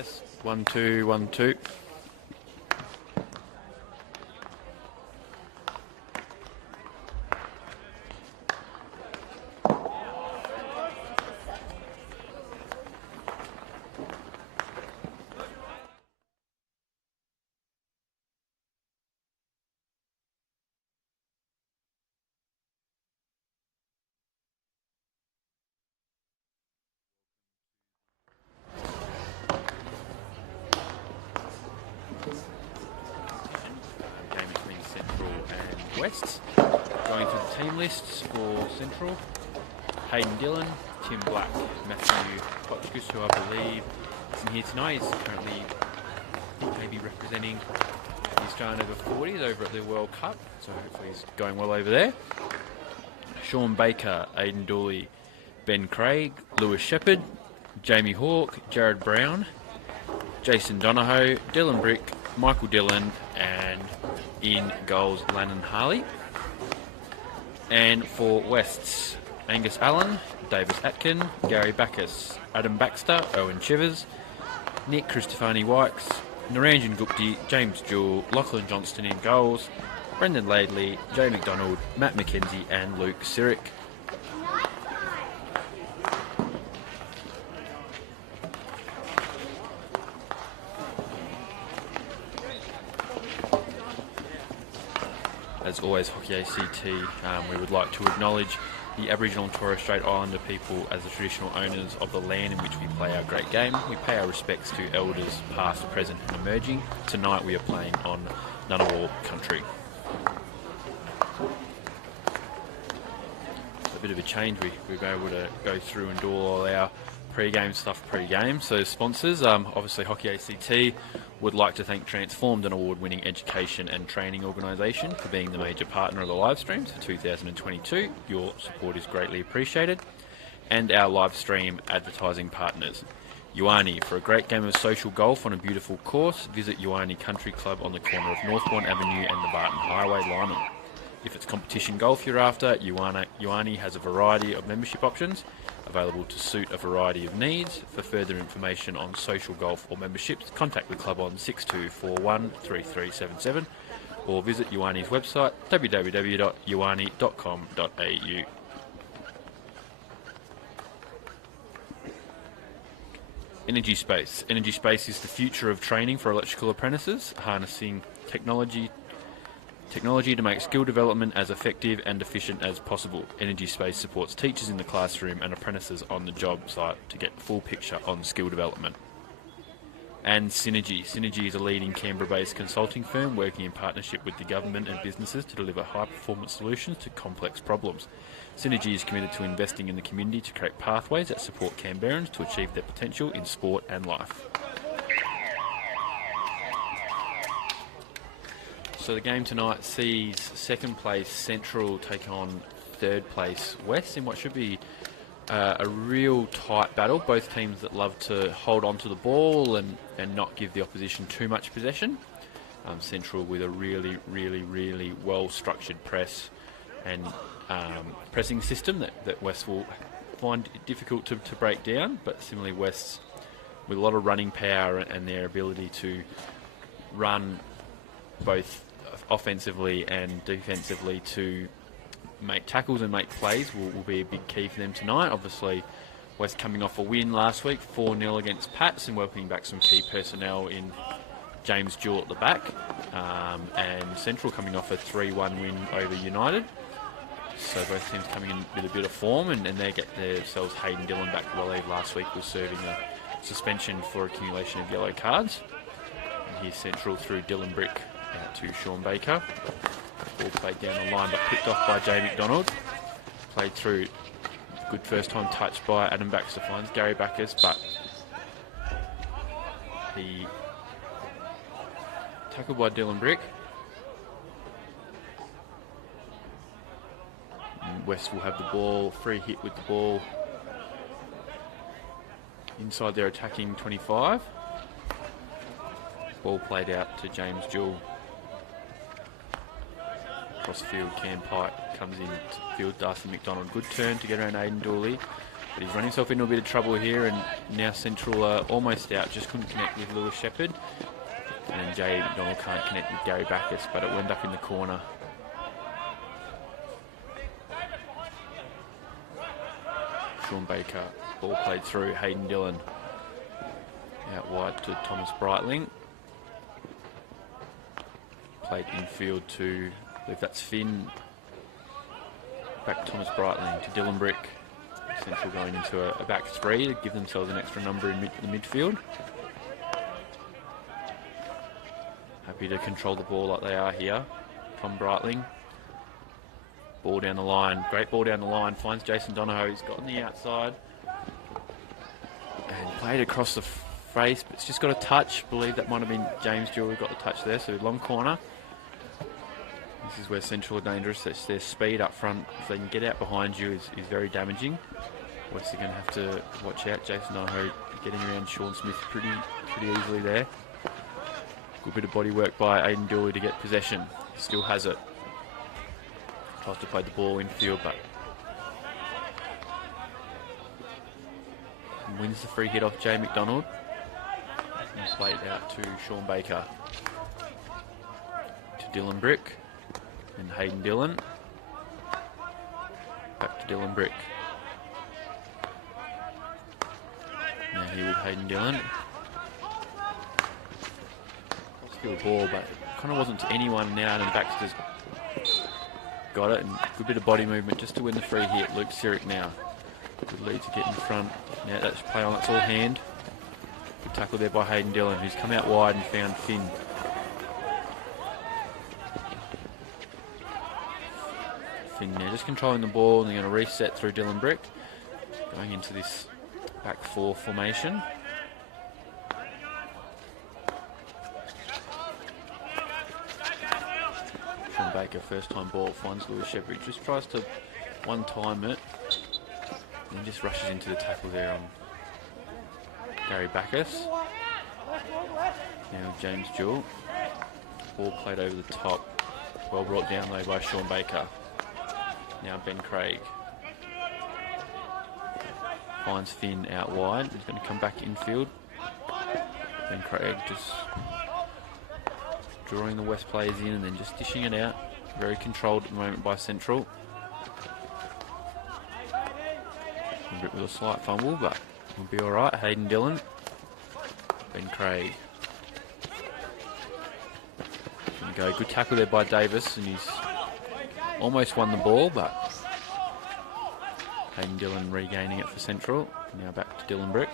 Test 1 2 1 2. Game between Central and West. Going through the team lists for Central: Hayden Dillon, Tim Black, Matthew Hotchkiss, who I believe is in here tonight. He's currently maybe representing the Australian over 40s over at the World Cup, so hopefully he's going well over there. Sean Baker, Aidan Dooley, Ben Craig, Lewis Shepard, Jamie Hawke, Jared Brown, Jason Donahoe, Dylan Brick, Michael Dillon, and in goals, Lannon Harley. And for Wests, Angus Allen, Davis Atkin, Gary Backus, Adam Baxter, Owen Chivers, Nick Christofani Wykes, Naranjan Gupti, James Jewell, Lachlan Johnston in goals, Brendan Laidley, Jay McDonald, Matt McKenzie, and Luke Sirik. As always, Hockey ACT, we would like to acknowledge the Aboriginal and Torres Strait Islander people as the traditional owners of the land in which we play our great game. We pay our respects to elders past, present and emerging. Tonight we are playing on Ngunnawal country. A bit of a change, we've been able to go through and do all our pre-game stuff pre-game. So sponsors, obviously Hockey ACT would like to thank Transformed, an award-winning education and training organisation, for being the major partner of the live streams for 2022. Your support is greatly appreciated. And our live stream advertising partners: Ioane, for a great game of social golf on a beautiful course, visit Ioane Country Club on the corner of Northbourne Avenue and the Barton Highway, Lyman. If it's competition golf you're after, Ioane has a variety of membership options available to suit a variety of needs. For further information on social golf or memberships, contact the club on 6241 3377 or visit Ioane's website www.ioane.com.au. Energy Space. Energy Space is the future of training for electrical apprentices, harnessing technology to make skill development as effective and efficient as possible. Energy Space supports teachers in the classroom and apprentices on the job site to get the full picture on skill development. And Synergy. Synergy is a leading Canberra-based consulting firm working in partnership with the government and businesses to deliver high-performance solutions to complex problems. Synergy is committed to investing in the community to create pathways that support Canberrans to achieve their potential in sport and life. So the game tonight sees second place Central take on third place West in what should be a real tight battle. Both teams that love to hold on to the ball and not give the opposition too much possession. Central with a really well-structured press and pressing system that West will find it difficult to break down, but similarly West with a lot of running power and their ability to run both offensively and defensively to make tackles and make plays will be a big key for them tonight. Obviously, West coming off a win last week, 4-0 against Pats, and welcoming back some key personnel in James Jewell at the back, and Central coming off a 3-1 win over United. So both teams coming in with a bit of form, and they get themselves Hayden Dillon back, who I believe last week was serving a suspension for accumulation of yellow cards. And here's Central through Dylan Brick out to Sean Baker. Ball played down the line but picked off by Jay McDonald. Played through. Good first time touch by Adam Baxter, finds Gary Backus, but the tackle by Dylan Brick. And West will have the ball, free hit with the ball inside their attacking 25. Ball played out to James Jewell. Cross field, Cam Pike comes in to field Darcy Mcdonald. Good turn to get around Aidan Dooley. But he's run himself into a bit of trouble here, and now Central are almost out. Just couldn't connect with Lewis Shepard. And Jay McDonald can't connect with Gary Backus, but it went up in the corner. Sean Baker, ball played through. Hayden Dillon out wide to Thomas Breitling. Played infield to, I believe that's Finn. Back to Thomas Breitling to Dylan Brick. Central going into a back three to give themselves an extra number in the midfield. Happy to control the ball like they are here. Tom Breitling. Ball down the line. Great ball down the line. Finds Jason Donohoe. He's got on the outside. And played across the face, but it's just got a touch. I believe that might have been James Jewell who got the touch there. So long corner. This is where Central are dangerous. It's their speed up front. If they can get out behind you is very damaging. West are going to have to watch out. Jason Donohoe getting around Sean Smith pretty easily there. Good bit of body work by Aidan Dooley to get possession. Still has it. Tries to play the ball infield, but wins the free hit off Jay McDonald. And played out to Sean Baker. To Dylan Brick. And Hayden Dillon. Back to Dylan Brick. Now here with Hayden Dillon. Good ball, but kind of wasn't to anyone now, and Baxter's got it. And good bit of body movement just to win the free hit. Luke Sirik now. Good lead to get in front. Now that's play on, that's all hand. Good tackle there by Hayden Dillon, who's come out wide and found Finn. Finn now just controlling the ball, and they're going to reset through Dylan Brick. Going into this back four formation. Sean Baker, first time ball, finds Lewis Shepard. Just tries to one-time it, and then just rushes into the tackle there on Gary Backus. Now James Jewell. Ball played over the top. Well brought down though by Sean Baker. Now Ben Craig. Finds Finn out wide. He's going to come back infield. Ben Craig just drawing the West players in and then just dishing it out. Very controlled at the moment by Central. A bit with a slight fumble, but we'll be alright. Hayden Dillon. Ben Craig. Gonna go. Good tackle there by Davis, and he's almost won the ball, but Hayden Dillon regaining it for Central. Now back to Dylan Brick.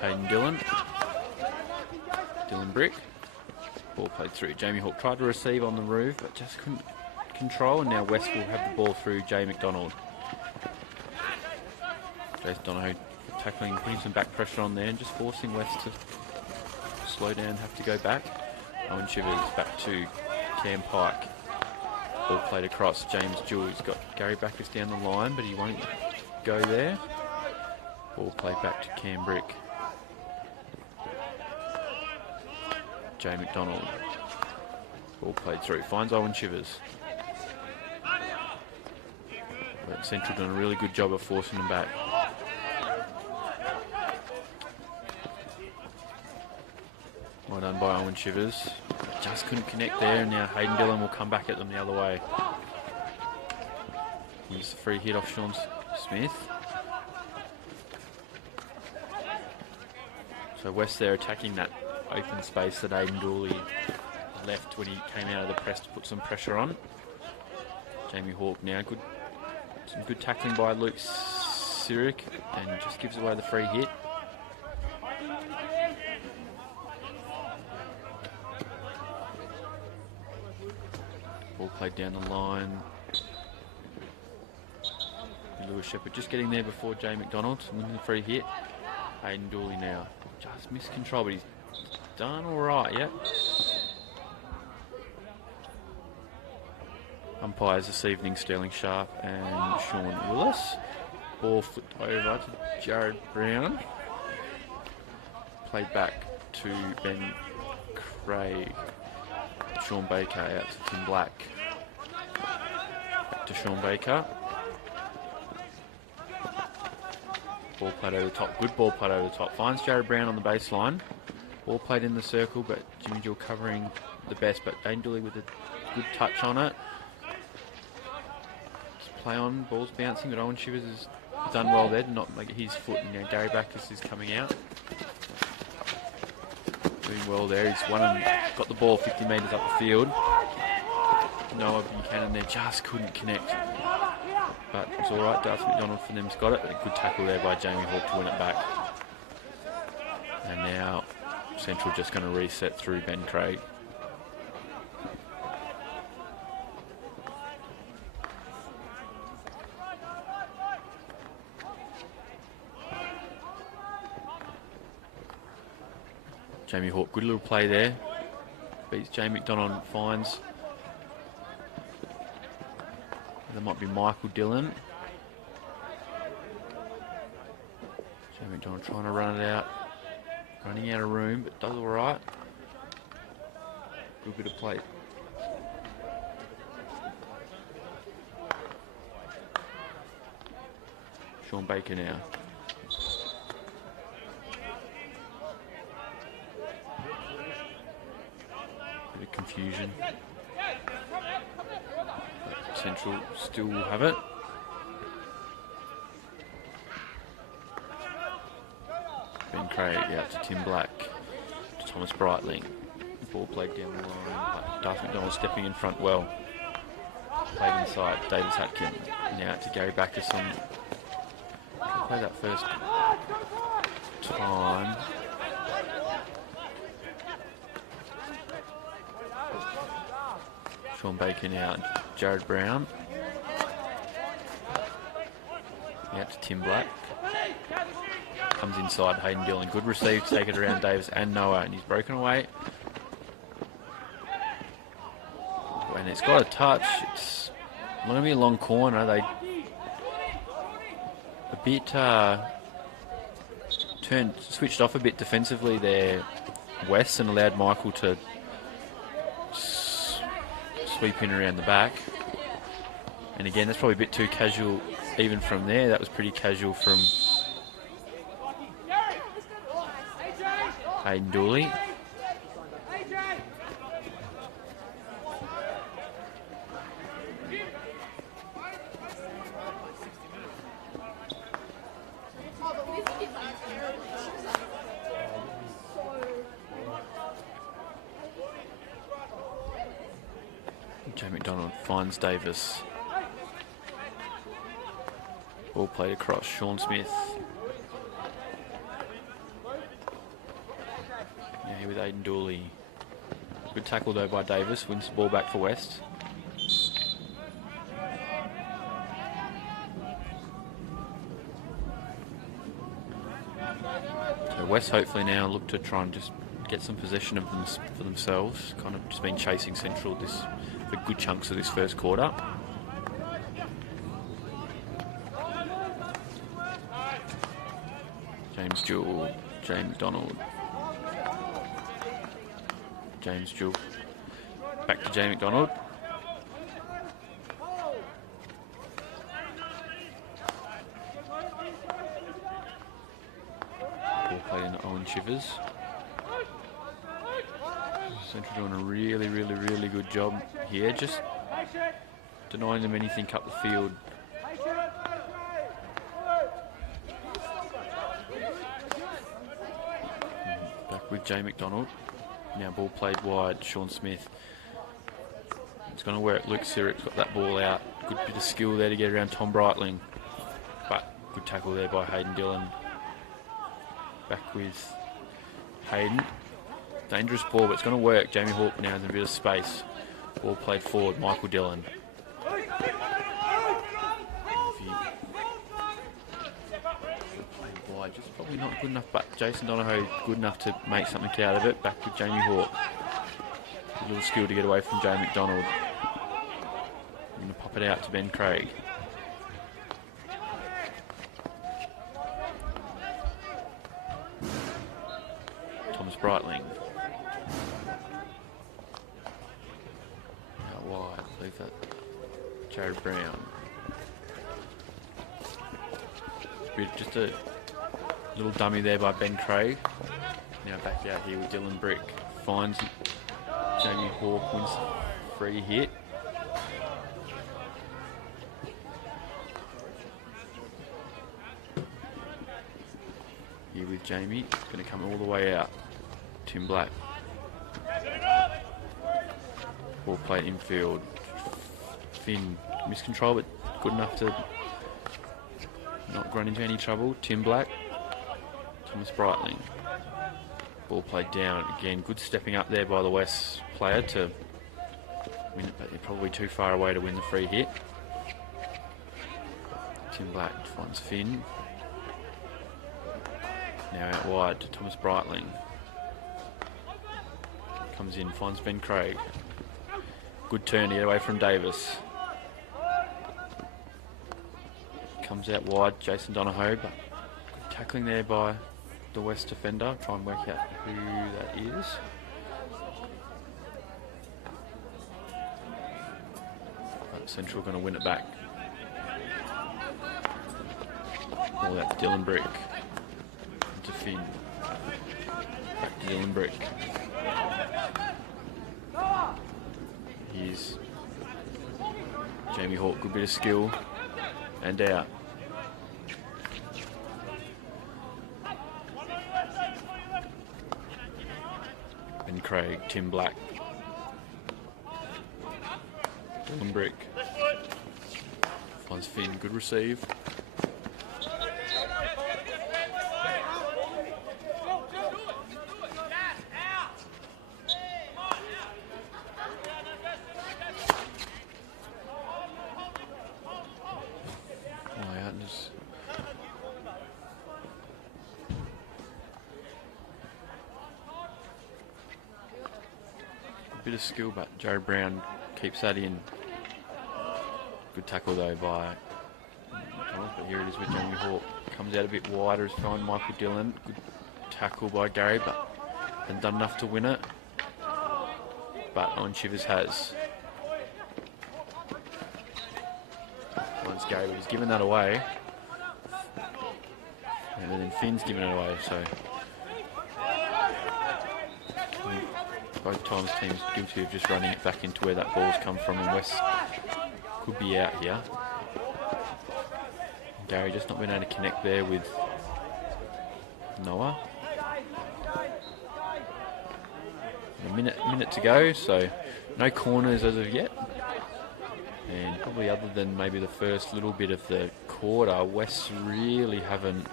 Hayden Dillon. Dylan Brick. Ball played through. Jamie Hawke tried to receive on the roof, but just couldn't control, and now West will have the ball through Jay McDonald. Jason Donohoe tackling, putting some back pressure on there, and just forcing West to slow down, have to go back. Owen Shivers back to Cam Pike. Ball played across. James Jewell. He's got Gary Backus down the line, but he won't go there. Ball played back to Cam Brick. Jay McDonald. Ball played through. Finds Owen Shivers. But Central doing a really good job of forcing them back. Well done by Owen Shivers. Just couldn't connect there, and now Hayden Dillon will come back at them the other way. Here's the free hit off Sean Smith. So West there attacking that open space that Aidan Dooley left when he came out of the press to put some pressure on. Jamie Hawke now, some good tackling by Luke Sirik, and just gives away the free hit. Ball played down the line. Lewis Shepard just getting there before Jay McDonald, winning the free hit. Aidan Dooley now, just missed control, but he's done all right, yeah. Umpires this evening, Sterling Sharp and Sean Willis. Ball flipped over to Jared Brown. Played back to Ben Craig. Sean Baker out to Tim Black. to Sean Baker. Ball played over the top. Good ball played over the top. Finds Jared Brown on the baseline. Ball played in the circle, but Jimmy Jewell covering the best. But Dane Dooley with a good touch on it. Just play on. Ball's bouncing, but Owen Shivers has done well there to not make it his foot. And now Gary Backus is coming out. Doing well there. He's won and got the ball 50 metres up the field. Noah Buchanan there just couldn't connect. But it's all right. Darcy Mcdonald for them's got it. A good tackle there by Jamie Hawke to win it back. And now Central just going to reset through Ben Craig. Jamie Hawke, good little play there. Beats Jamie McDonald, finds. There might be Michael Dillon. Jamie McDonald trying to run it out. Running out of room, but does all right. Good bit of play. Sean Baker now. Bit of confusion. Central still will have it. Ben Craig out to Tim Black, to Thomas Breitling. Ball played down the line, but Darcy McDonald stepping in front well. Played inside, Davis Atkin. Now to Gary Backus on. Play that first time. Sean Baker now, Jared Brown. Out to Tim Black. Comes inside, Hayden Dillon. Good receive to take it around Davis and Noah, and he's broken away. And it's got a touch. It's not going to be a long corner. They a bit switched off a bit defensively there, West, and allowed Michael to sweep in around the back. And again, that's probably a bit too casual even from there. That was pretty casual from Hayden Dooley. Jamie McDonald finds Davis. Ball played across. Sean Smith. Now here with Aidan Dooley. Good tackle though by Davis. Wins the ball back for West. So West hopefully now look to try and just get some possession of them for themselves. Kind of just been chasing Central for good chunks of this first quarter. James Jewell, James McDonald. James Jewell. Back to James McDonald. Ball played in Owen Shivers. Central doing a really, really, really good job here, just denying them anything up the field. Back with Jay McDonald. Now ball played wide, Sean Smith. It's going to work. Luke Sirrick's got that ball out. Good bit of skill there to get around Tom Breitling. But good tackle there by Hayden Dillon. Back with Hayden. Dangerous ball, but it's going to work. Jamie Hawke now in a bit of space. Ball played forward, Michael Dillon. Played wide, just probably not good enough, but Jason Donohoe good enough to make something out of it. Back with Jamie Hawke. A little skill to get away from Jay McDonald. I'm going to pop it out to Ben Craig. Thomas Breitling. Out wide, I believe that. Jared Brown. Just a little dummy there by Ben Craig. Now back out here with Dylan Brick. Finds Jamie Hawke, wins free hit. Here with Jamie. Going to come all the way out. Tim Black. Ball played infield. Finn miscontrol, but good enough to not run into any trouble. Tim Black. Thomas Breitling. Ball played down again. Good stepping up there by the West player to win it, but they're probably too far away to win the free hit. Tim Black finds Finn. Now out wide to Thomas Breitling. Comes in, finds Ben Craig. Good turn to get away from Davis. Comes out wide, Jason Donohoe, but good tackling there by the West defender. Try and work out who that is. But Central going to win it back. All that to Dylan Brick. To Finn. Back to Dylan Brick. Here's Jamie Hawke, good bit of skill. And out. Ben Craig, Tim Black. Dylan Brick. Finds Finn, good receive. Bit of skill, but Jared Brown keeps that in. Good tackle though by Thomas, but here it is with Jamie Hawke. Comes out a bit wider as find Michael Dillon. Good tackle by Gary, but hasn't done enough to win it. But on Shivers has. Finds Gary, but he's given that away. And then Finn's given it away, so both times teams guilty of just running it back into where that ball's come from, and West could be out here. Gary just not been able to connect there with Noah. A minute to go, so no corners as of yet. And probably other than maybe the first little bit of the quarter, West really haven't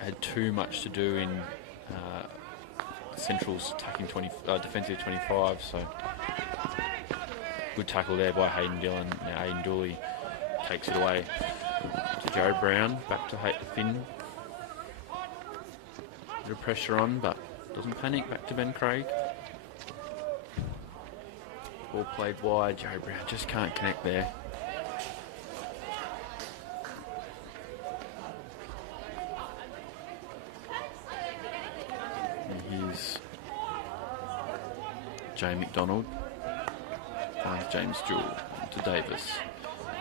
had too much to do in Central's attacking defensive 25, so good tackle there by Hayden Dillon. Now Hayden Dooley takes it away to Jared Brown, back to Finn. Bit of pressure on, but doesn't panic. Back to Ben Craig. Ball played wide. Jared Brown just can't connect there. Here's Jay McDonald. Finds James Jewell to Davis.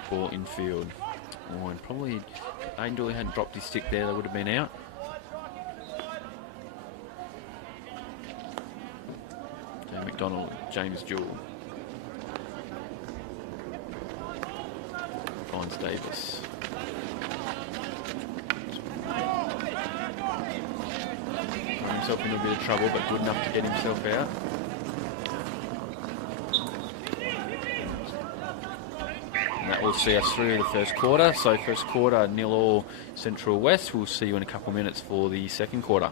Ball infield. Oh, and probably Hayden Dooley hadn't dropped his stick there, they would have been out. Jay McDonald, James Jewell. Finds Davis. Himself in a bit of trouble, but good enough to get himself out. And that will see us through the first quarter. So first quarter 0-0 Central West. We'll see you in a couple of minutes for the second quarter.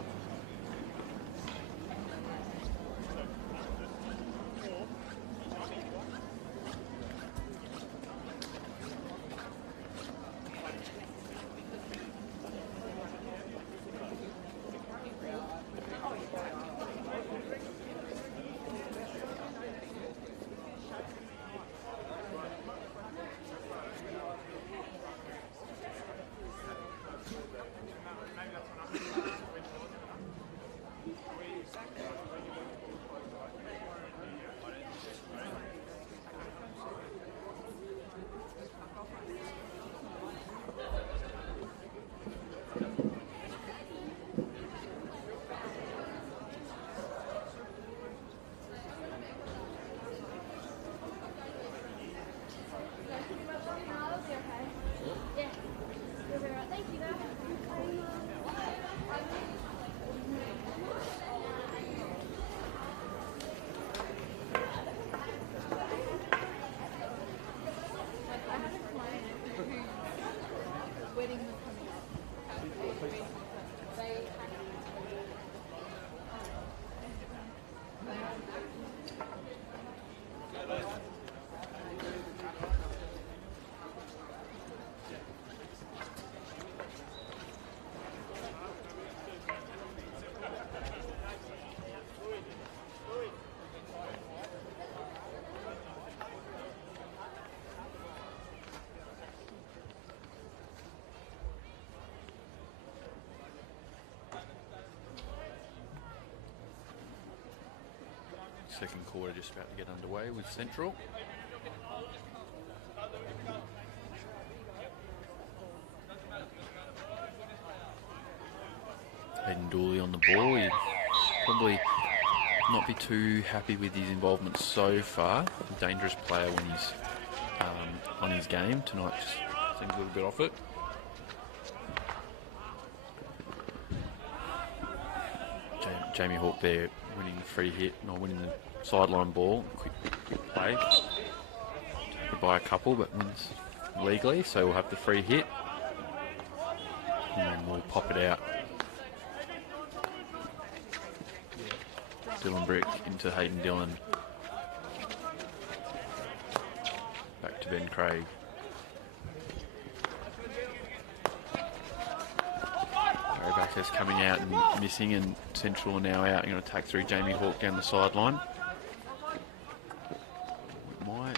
Second quarter just about to get underway with Central. Hayden Dooley on the ball. He'll probably not be too happy with his involvement so far. A dangerous player when he's on his game. Tonight just seems a little bit off it. Jamie Hawke there winning the free hit, not winning the sideline ball. Quick play. Taken by a couple, but wins legally, so we'll have the free hit. And then we'll pop it out. Dylan Brick into Hayden Dillon. Back to Ben Craig. Backers coming out and missing, and Central are now out. Going to attack through Jamie Hawke down the sideline. Might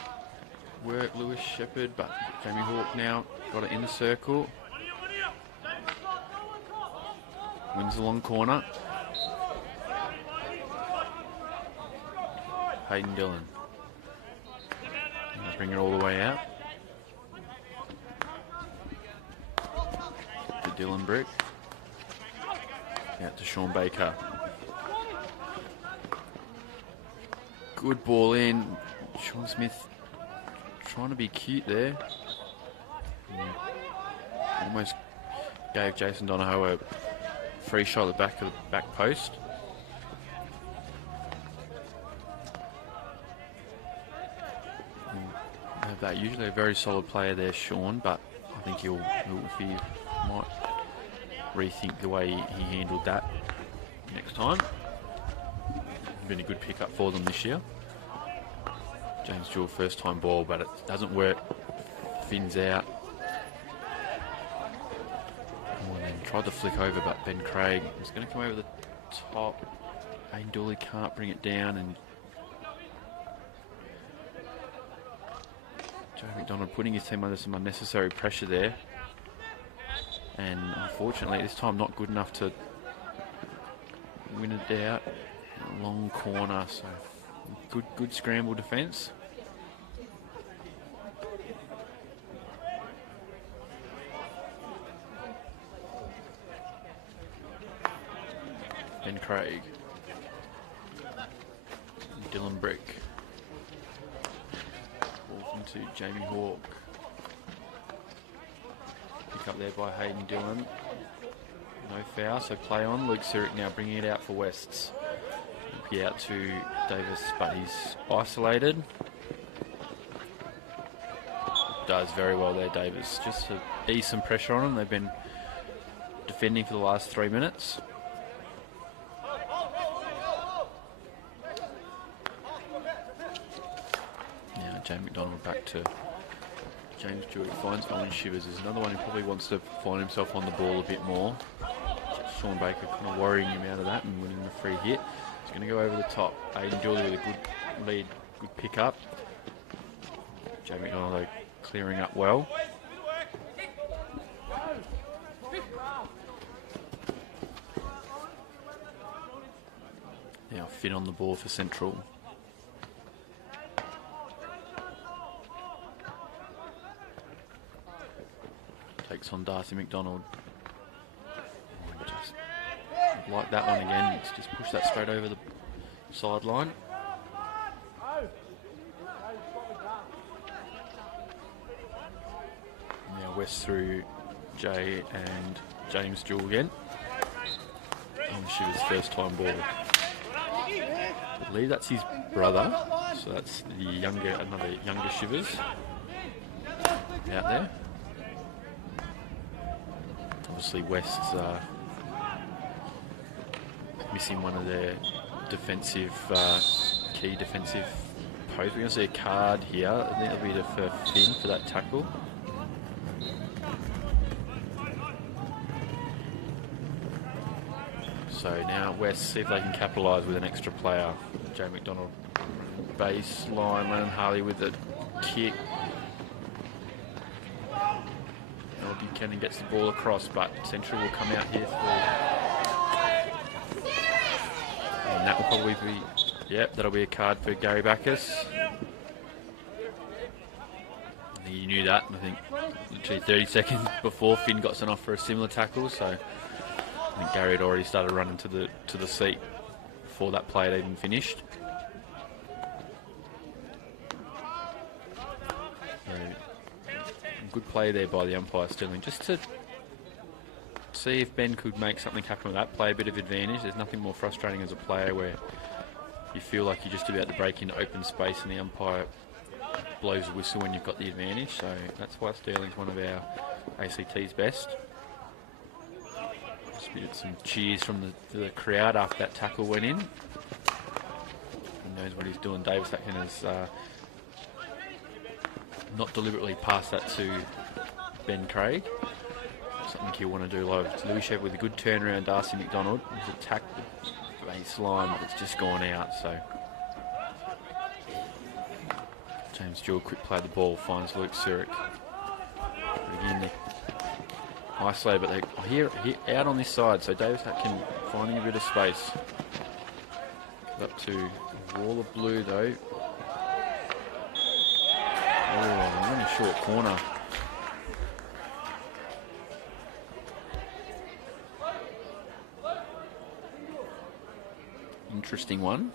work Lewis Shepard, but Jamie Hawke now got it in the circle. Wins the long corner. Hayden Dillon. Bring it all the way out. To Dylan Brick. Out to Sean Baker. Good ball in. Sean Smith trying to be cute there. Almost gave Jason Donahoe a free shot at the back of the back post. Have that. Usually a very solid player there, Sean, but I think he'll if he might rethink the way he handled that next time. Been a good pickup for them this year. James Jewell first time ball, but it doesn't work. Fins out. Oh, and then tried to flick over, but Ben Craig was going to come over the top. Hayden Dooley can't bring it down, and Joe McDonald putting his team under some unnecessary pressure there. And unfortunately, this time not good enough to win it out. Long corner, so good scramble defence. Ben Craig. Dylan Brick. Ball into Jamie Hawke. Pick up there by Hayden Dillon. No foul, so play on. Luke Sirik now bringing it out for Wests. Be out to Davis, but he's isolated. Does very well there, Davis. Just to ease some pressure on them. They've been defending for the last 3 minutes. Now James McDonald back to James Jewell. Finds Owen Shivers. There's another one who probably wants to find himself on the ball a bit more. Sean Baker kind of worrying him out of that and winning the free hit. He's going to go over the top. Aiden Dooley with a good lead, good pick up. Jamie McDonald clearing up well. Now Finn on the ball for Central. Takes on Darcy Mcdonald. Just like that one again. Let's just push that straight over the sideline. Now West through Jay and James Jewell again. Shivers first time ball. I believe that's his brother, so that's the another younger Shivers out there. Obviously West's missing one of their defensive key defensive posts. We're going to see a card here. I think it'll be for Finn for that tackle. So now West see if they can capitalise with an extra player. Jay McDonald baseline, Lennon Harley with the kick. Buchanan gets the ball across, but Central will come out here for, and that will probably be Yep, that'll be a card for Gary Bacchus. I think you knew that. I think literally 30 seconds before Finn got sent off for a similar tackle, so I think Gary had already started running to the seat before that play had even finished. So, good play there by the umpire, Stirling, just to see if Ben could make something happen with that, play a bit of advantage. There's nothing more frustrating as a player where you feel like you're just about to break into open space and the umpire blows a whistle when you've got the advantage. So that's why Stirling's one of our ACT's best. Just a bit of some cheers from the crowd after that tackle went in. He knows what he's doing. Davis Atkin has not deliberately passed that to Ben Craig. Something he'll want to do live. It's Louis Shepard with a good turnaround. Darcy Mcdonald has attacked the baseline, but it's just gone out. So James Jewell, quick play the ball, finds Luke Zurich. Again, isolated, but they here out on this side. So Davis Atkin finding a bit of space. Up to wall of blue though. Oh, running short corner. Interesting one.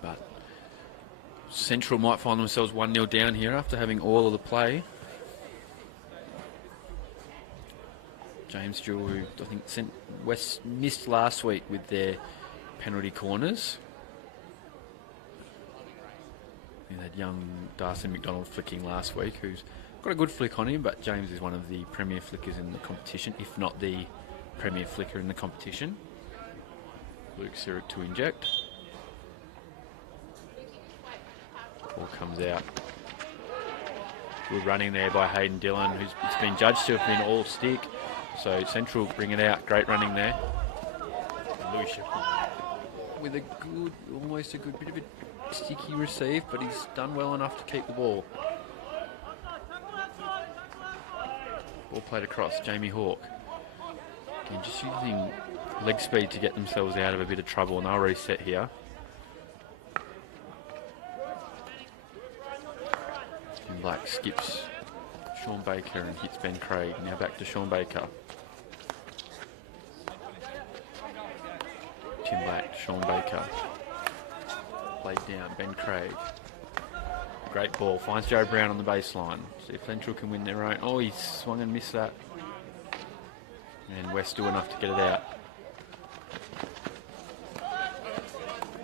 But Central might find themselves 1-0 down here after having all of the play. James Jewell, who I think West missed last week with their penalty corners. That young Darcy Mcdonald flicking last week, who's got a good flick on him, but James is one of the premier flickers in the competition, if not the premier flicker in the competition. Luke Zurich to inject. Ball comes out. Good running there by Hayden Dillon, who's it's been judged to have been all stick. So Central bring it out. Great running there. Louis Shepard with a good, almost a good bit of a sticky receive, but he's done well enough to keep the ball. Ball played across. Jamie Hawke. Again, just using leg speed to get themselves out of a bit of trouble, and they'll reset here. And Black skips Sean Baker and hits Ben Craig. Now back to Sean Baker. Tim Black, Sean Baker. Played down, Ben Craig. Great ball, finds Joe Brown on the baseline. See if Central can win their own. Oh, he swung and missed that. And West do enough to get it out.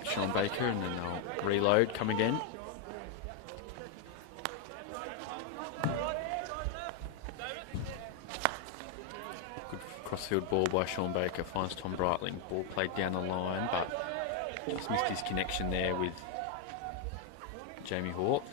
Sean Baker, and then they'll reload, come again. Good crossfield ball by Sean Baker, finds Tom Breitling. Ball played down the line, but just missed his connection there with Jamie Hawke.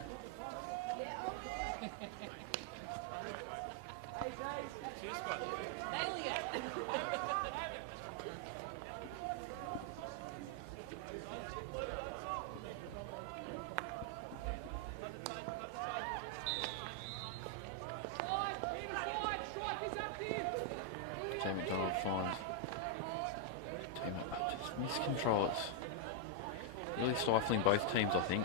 Jamie Mcdonald finds team up, just miscontrol. It's really stifling both teams, I think.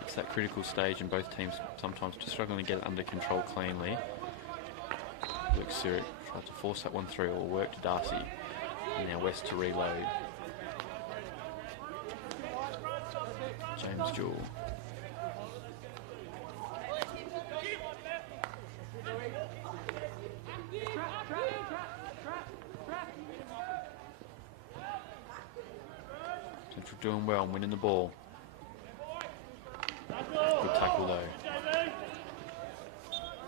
It's that critical stage, and both teams sometimes just struggling to get it under control cleanly. Luke Zurich tried to force that one through, or work to Darcy. And now West to reload. James Jewell. Central doing well and winning the ball. Good tackle though.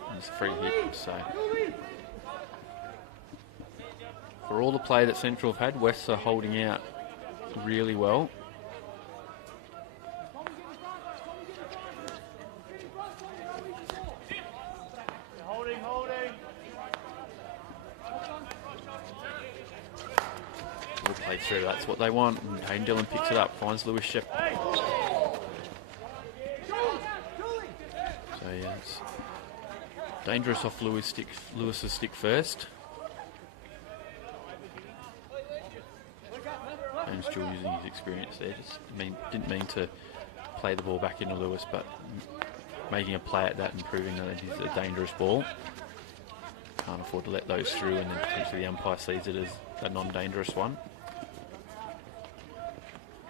And it's a free hit, so. For all the play that Central have had, Wests are holding out really well. Good play through, that's what they want. And Hayden Dillon picks it up, finds Lewis Shepard. So yeah, it's Dangerous off Lewis's stick first. James Jewell using his experience there. Didn't mean to play the ball back into Lewis, but making a play at that and proving that it is a dangerous ball. Can't afford to let those through, and then potentially the umpire sees it as a non-dangerous one.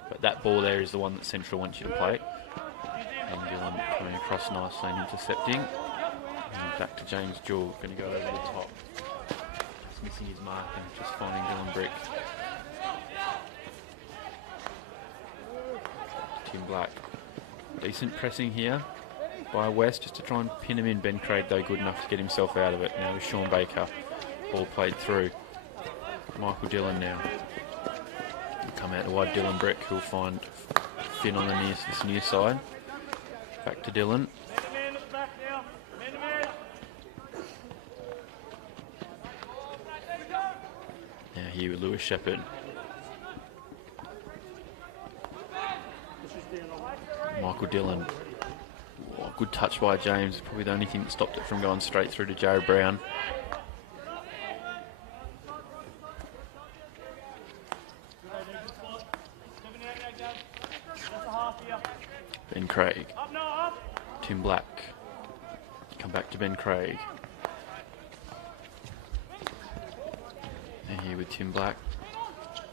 But that ball there is the one that Central wants you to play. And Dillon coming across nicely and intercepting. And back to James Jewell, going to go over the top. Just missing his mark and just finding Dylan Brick. Tim Black. Decent pressing here by West just to try and pin him in. Ben Craig, though, good enough to get himself out of it. Now with Sean Baker. Ball played through. Michael Dillon now. He'll come out to wide Dylan Brick, who'll find Finn on this near side. Back to Dillon. Now here with Lewis Shepard. Michael Dillon. Oh, good touch by James. Probably the only thing that stopped it from going straight through to Jared Brown. Ben Craig. Tim Black. Come back to Ben Craig. And here with Tim Black.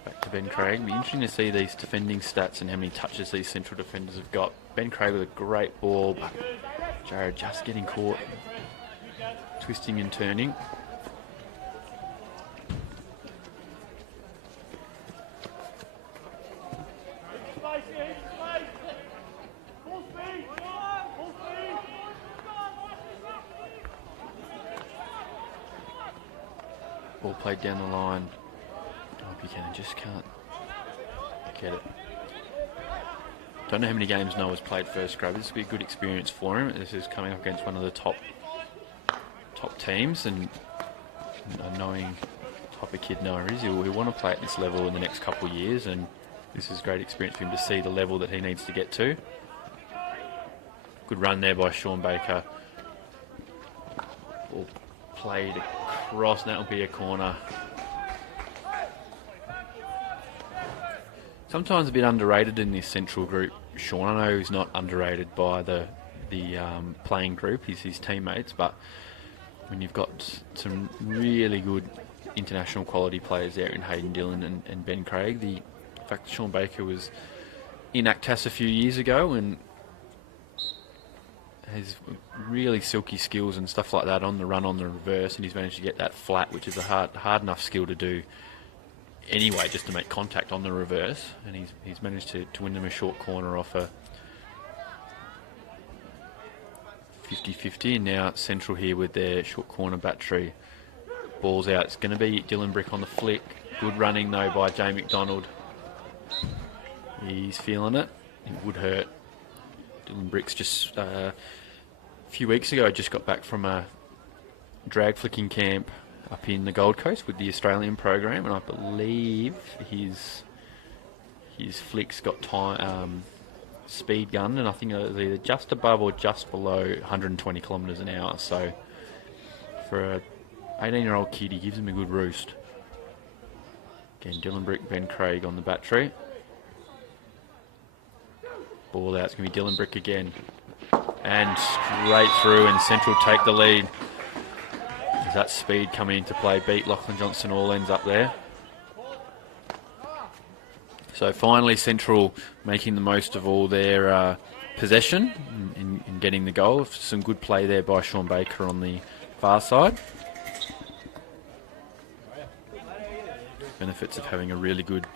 Back to Ben Craig. It'll be interesting to see these defending stats and how many touches these Central defenders have got. Ben Craig with a great ball, but Jared just getting caught. Twisting and turning. Ball played down the line. Buchanan just can't get it. Don't know how many games Noah's played first grade. This will be a good experience for him. This is coming up against one of the top teams, and knowing the type of kid Noah is, he'll want to play at this level in the next couple of years, and this is a great experience for him to see the level that he needs to get to. Good run there by Sean Baker. Ball played across, and that will be a corner. Sometimes a bit underrated in this Central group, Sean. I know he's not underrated by the playing group, his teammates, but when you've got some really good international quality players there in Hayden Dillon and Ben Craig, the fact that Sean Baker was in ACTAS a few years ago and has really silky skills and stuff like that on the run, on the reverse, and he's managed to get that flat, which is a hard enough skill to do anyway, just to make contact on the reverse, and he's managed to win them a short corner off a 50-50, and now Central here with their short corner battery. Ball's out. It's going to be Dylan Brick on the flick. Good running though by Darcy Mcdonald. He's feeling it. It would hurt. Dylan Brick's just a few weeks ago just got back from a drag flicking camp up in the Gold Coast with the Australian program, and I believe his flicks got time speed gun, and I think it was either just above or just below 120 kilometres an hour. So for a 18-year-old kid, he gives him a good roost. Again, Dylan Brick, Ben Craig on the battery. Ball out. It's going to be Dylan Brick again, and straight through, and Central take the lead. That speed coming into play, beat Lachlan Johnson all ends up there. So finally Central making the most of all their possession in getting the goal. Some good play there by Sean Baker on the far side. Benefits of having a really good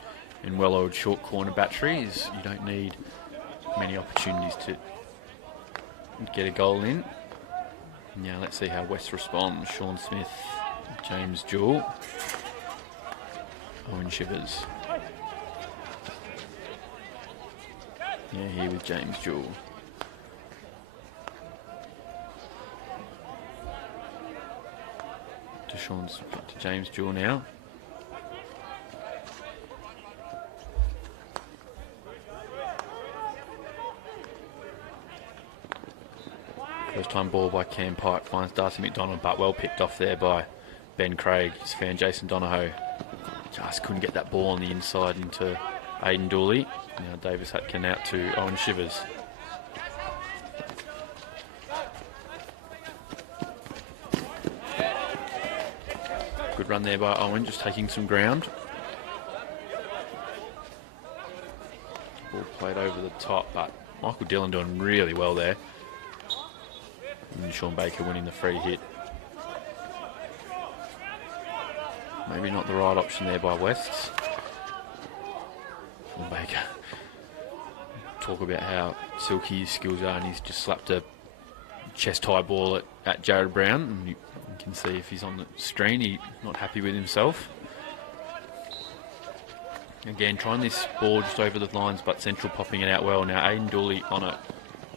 and well-oiled short corner battery is you don't need many opportunities to get a goal in. Now let's see how West responds. Sean Smith, James Jewell, Owen Shivers. Yeah, here with James Jewell. To James Jewell now. First time ball by Cam Pike finds Darcy Mcdonald, but well picked off there by Ben Craig. His fan Jason Donohoe just couldn't get that ball on the inside into Aidan Dooley. Now Davis Atkin out to Owen Shivers. Good run there by Owen, just taking some ground. Ball played over the top, but Michael Dillon doing really well there. And Sean Baker winning the free hit. Maybe not the right option there by Wests. Sean Baker. Talk about how silky his skills are, and he's just slapped a chest high ball at Jared Brown. And you can see if he's on the screen, he's not happy with himself. Again, trying this ball just over the lines, but Central popping it out well. Now Aidan Dooley on it,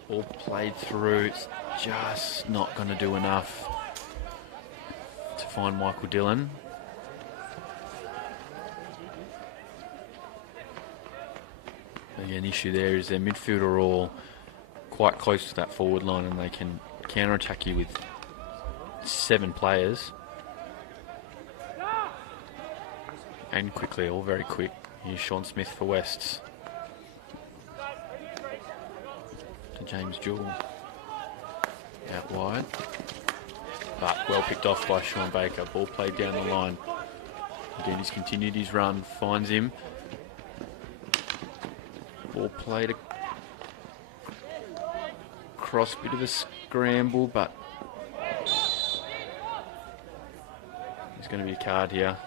all played through. It's just not going to do enough to find Michael Dillon. Again, the issue there is their midfield are all quite close to that forward line, and they can counter-attack you with 7 players. And quickly, all very quick. Here's Sean Smith for Wests. To James Jewell. Out wide. But well picked off by Sean Baker. Ball played down the line. Again, he's continued his run. Finds him. Ball played across, bit of a scramble, but there's going to be a card here.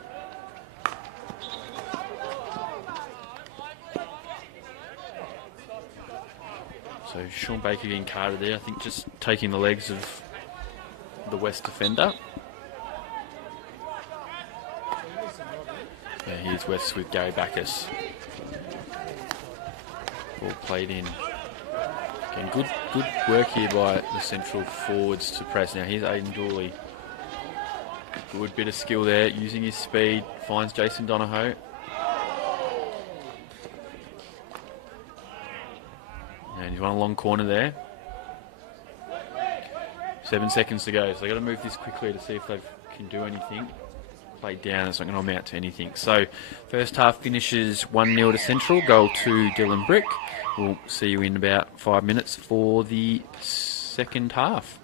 So Sean Baker getting carded there, I think just taking the legs of the West defender. Yeah, here's West with Gary Backus. Ball played in. Again, good work here by the Central forwards to press. Now here's Aidan Dooley. Good bit of skill there, using his speed, finds Jason Donohoe. And he's won a long corner there. 7 seconds to go, so they've got to move this quickly to see if they can do anything. Played down, it's not going to amount to anything. So, first half finishes 1-0 to Central, goal to Dylan Brick. We'll see you in about 5 minutes for the second half.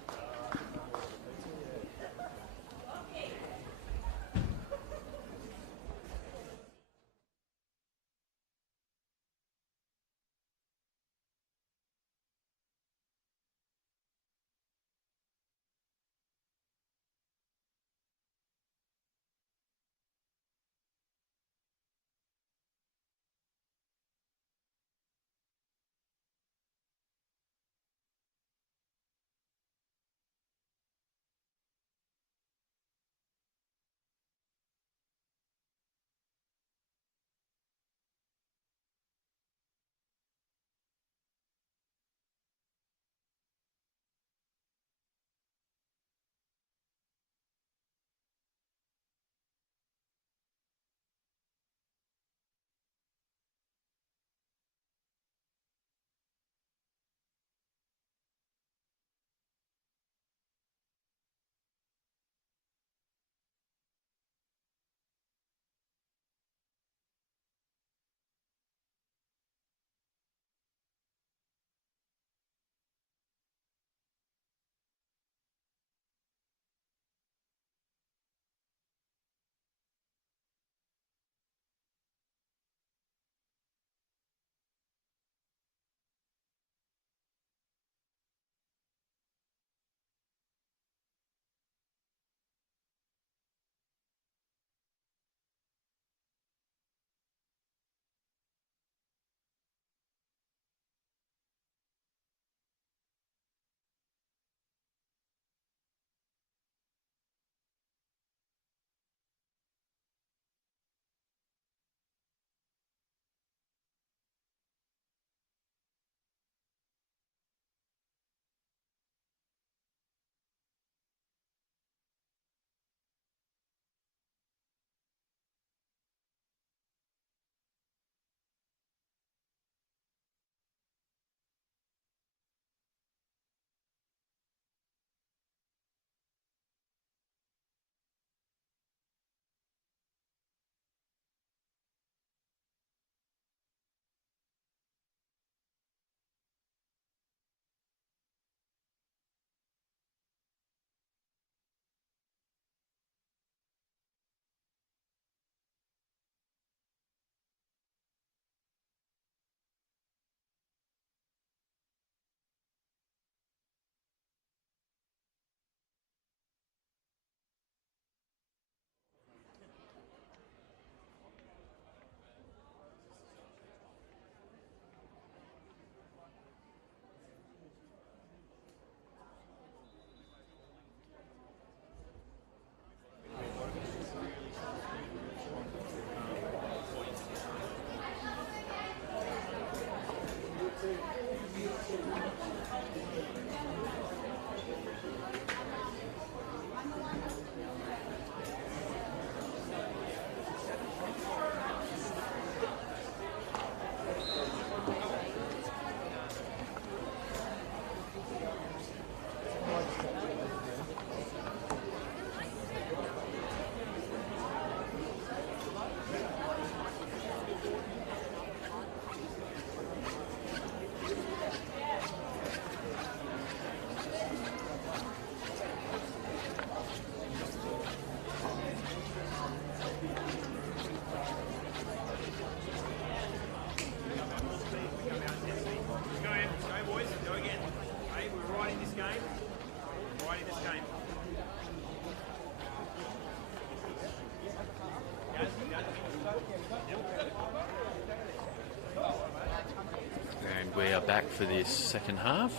back for this second half.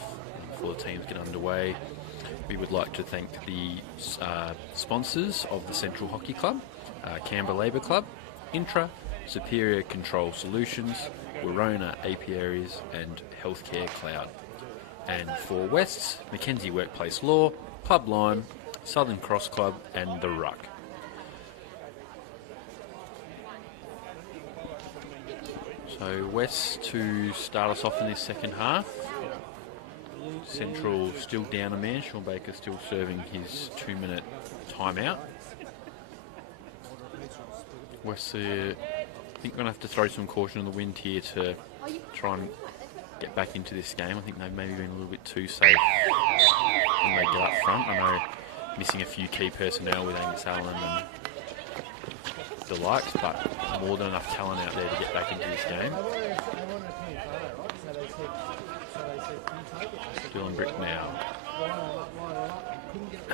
Before the teams get underway, we would like to thank the sponsors of the Central Hockey Club, Canberra Labour Club, Intra, Superior Control Solutions, Warona Apiaries and Healthcare Cloud. And for Wests, Mackenzie Workplace Law, Club Lime, Southern Cross Club and The Ruck. So West to start us off in this second half. Central still down a man. Sean Baker still serving his 2-minute timeout. West, I think we're going to have to throw some caution on the wind here to try and get back into this game. I think they've maybe been a little bit too safe when they get up front. I know missing a few key personnel with Angus Allen and the likes, but more than enough talent out there to get back into this game. Dylan Brick now.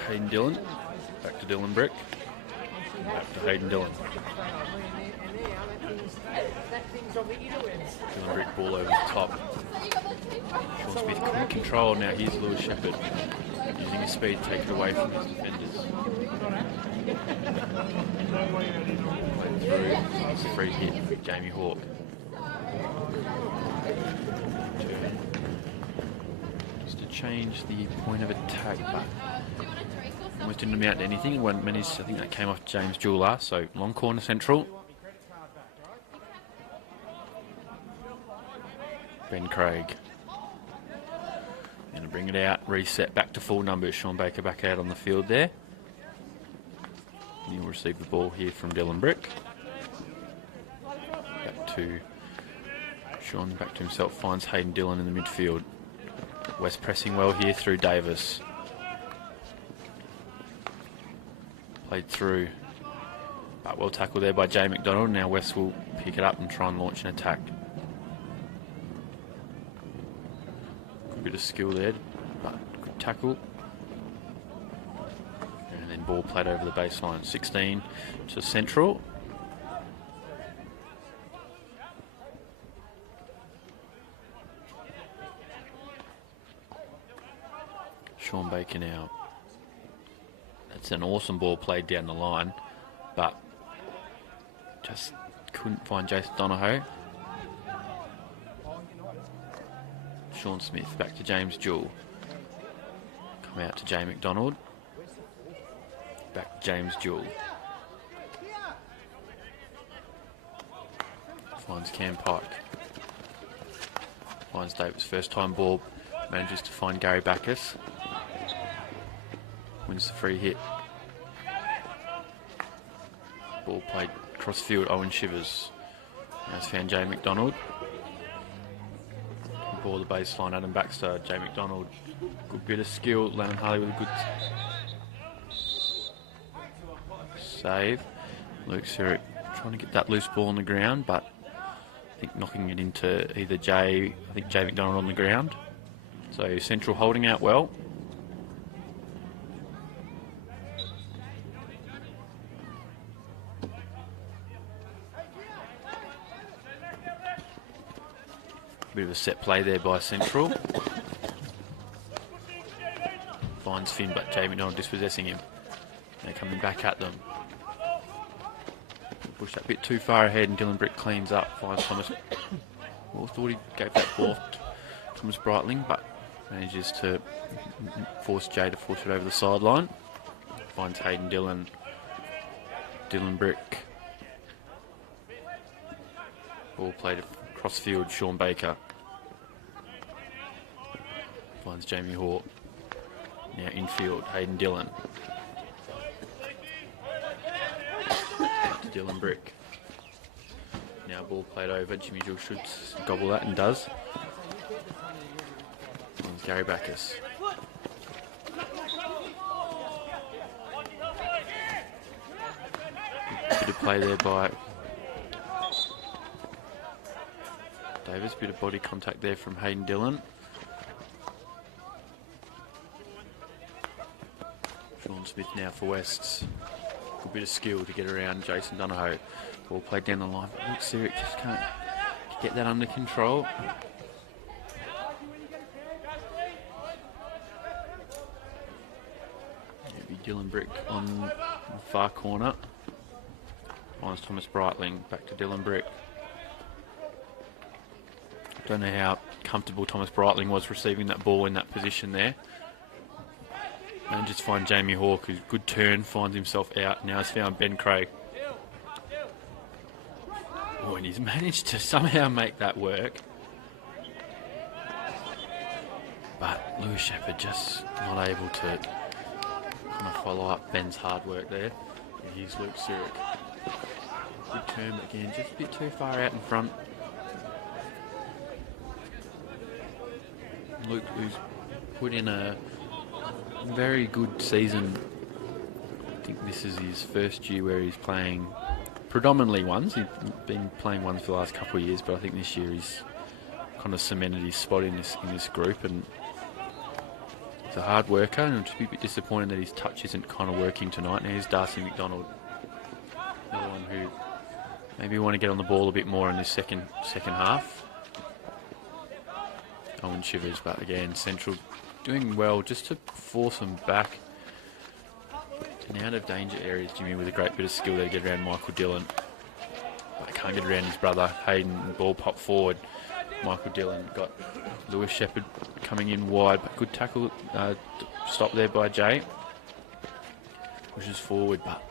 Hayden Dillon. Back to Dylan Brick. Back to Hayden Dillon. Dylan Brick ball over the top. Sean Smith couldn't control. Now here's Lewis Shepard using his speed to take it away from his defenders. Played through. It's a free hit. Jamie Hawke. Just to change the point of attack, but almost didn't amount to anything. One minute, I think that came off James Jewell. So long corner Central. Ben Craig. Going to bring it out, reset back to full numbers. Sean Baker back out on the field there. And he'll receive the ball here from Dylan Brick. Back to Sean, back to himself, finds Hayden Dillon in the midfield. West pressing well here through Davis. Played through, but well tackled there by Jay McDonald. Now West will pick it up and try and launch an attack. Good bit of skill there, but good tackle. And then ball played over the baseline. 16 to Central. Sean Baker now. That's an awesome ball played down the line, but just couldn't find Jason Donohoe. Sean Smith back to James Jewell. Come out to Jay McDonald. Back to James Jewell. Finds Cam Pike. Finds Davis. First time ball. Manages to find Gary Bacchus. Wins the free hit. Ball played cross field. Owen Shivers. Now it's found Jay McDonald. Ball the baseline. Adam Baxter. Jay McDonald. Good bit of skill. Lennon Harley with a good save. Luke Sirik trying to get that loose ball on the ground, but I think knocking it into either Jay McDonald on the ground. So Central holding out well. Bit of a set play there by Central. Finds Finn, but Jay McDonald dispossessing him. They're coming back at them. Pushed that bit too far ahead and Dylan Brick cleans up. Finds Thomas. Well, thought he gave that ball to Thomas Breitling, but manages to force Jay to force it over the sideline. Finds Hayden Dillon. Dylan Brick. Ball played across field, Sean Baker. Finds Jamie Hawke. Now infield, Hayden Dillon. Back to Dylan Brick. Now ball played over. Jimmy Gill should gobble that and does. Finds Gary Bacchus. Bit of play there by Davis. Bit of body contact there from Hayden Dillon. Sean Smith now for Wests. Good bit of skill to get around Jason Donohoe. Ball played down the line. Luke Sirik just can't get that under control. Dylan Brick on the far corner. Finds Thomas Breitling. Back to Dylan Brick. Don't know how comfortable Thomas Breitling was receiving that ball in that position there. And just find Jamie Hawke, who's good turn, finds himself out. Now he's found Ben Craig. Oh, and he's managed to somehow make that work. But Lewis Shepard just not able to kind of follow up Ben's hard work there. And here's Luke Zurich. Good turn, but again, just a bit too far out in front. Luke, who's put in a very good season. I think this is his first year where he's playing predominantly ones. He's been playing ones for the last couple of years, but I think this year he's kind of cemented his spot in this group, and he's a hard worker, and I'm just a bit disappointed that his touch isn't kind of working tonight. Now here's Darcy Mcdonald, another one who maybe want to get on the ball a bit more in this second half. Owen Shivers, but again, Central doing well just to force them back and out of danger areas. Jimmy with a great bit of skill there to get around Michael Dillon, but can't get around his brother Hayden. Ball pop forward. Michael Dillon got Lewis Shepard coming in wide, but good tackle stop there by Jay, pushes forward, but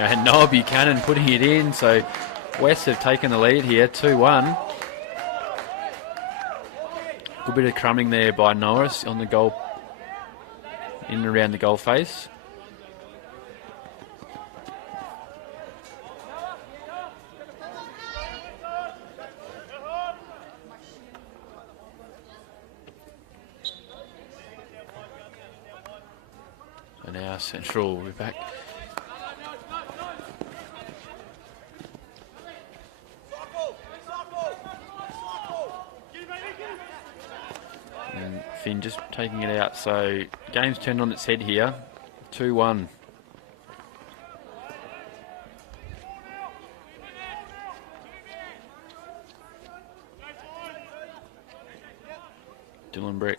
And Noah Buchanan putting it in. So West have taken the lead here, 2-1. Good bit of crumbing there by Norris on the goal, in and around the goal face. So now Central will be back. And Finn just taking it out. So game's turned on its head here. 2-1. Dylan Brick.